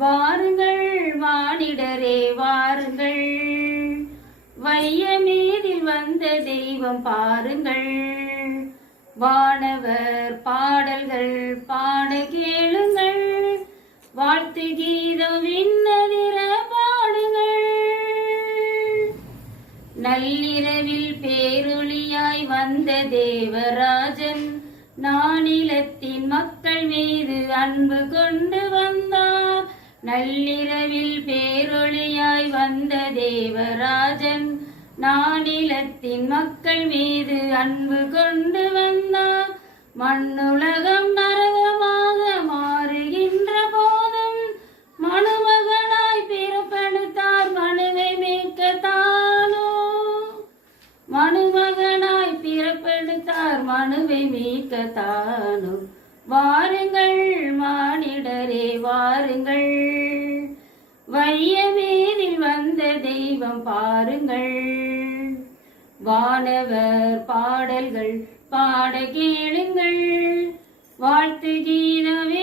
வாருங்கள் வானிடரே வாருங்கள், வையமீதில் வந்த தெய்வம் பாருங்கள். வானவர் பாடல்கள் பாட கேளுங்கள், வாழ்த்து கீதம் விண்ணதிர பாடுங்கள். நள்ளிரவில் பேரொளியாய் வந்த தேவராஜன் நானிலத்தின் மக்கள் மீது அன்பு கொண்டு வந்தார். நள்ளிரவில் பேரொளியாய் வந்த தேவராஜன் நானிலத்தின் மக்கள் மீது அன்பு கொண்டு வந்தார். மண்ணுலகம் நரகமாக மாறுகின்ற போதும் மனுமகனாய் பிறப்பெடுத்தார் மனுவை மீட்கத்தானோ. மனுமகனாய் பிறப்பெடுத்தார் மனுவை மீட்கத்தானோ. வாருங்கள் மானிடரே வாருங்கள், வையமீதில் வந்த தெய்வம் பாருங்கள். வானவர் பாடல்கள் பாட கேளுங்கள், வாழ்த்து கீதம்